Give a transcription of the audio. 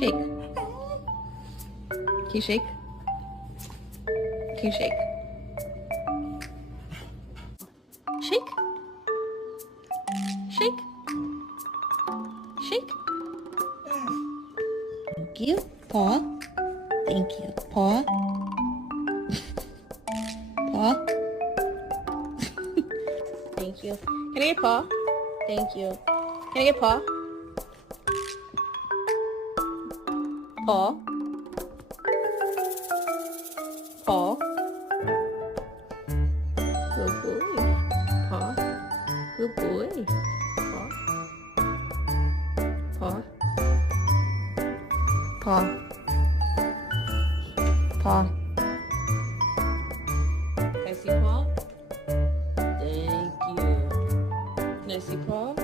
Shake. Can you shake? Can you shake? Shake. Shake. Shake. Thank you. Paw. Thank you. Paw. Paw. Thank you. Can I get paw? Thank you. Can I get paw? Paw. Paw. Good boy. Paw. Good boy. Paw. Paw. Paw. Paw. Can I see paw? Thank you. Can I see paw?